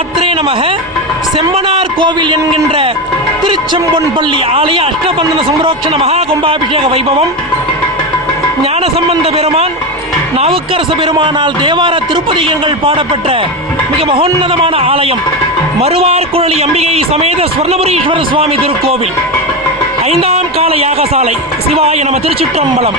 மாத்திரே நமக செம்மனார் கோவில் என்கின்ற திருச்செம்பொன்பள்ளி ஆலய அஷ்டபந்தன சம்பரோக்ஷண மகா கும்பாபிஷேக வைபவம் ஞானசம்பந்த பெருமான் நாவுக்கரசு பெருமானால் தேவார திருப்பதிகங்கள் பாடப்பெற்ற மிக மகோன்னதமான ஆலயம் மறுவார்குழலி அம்பிகை சமேத ஸ்வர்ணபுரீஸ்வரர் சுவாமி திருக்கோவில் 5ஆம் கால யாகசாலை. சிவாய நம. திருச்சிற்றம்பலம்.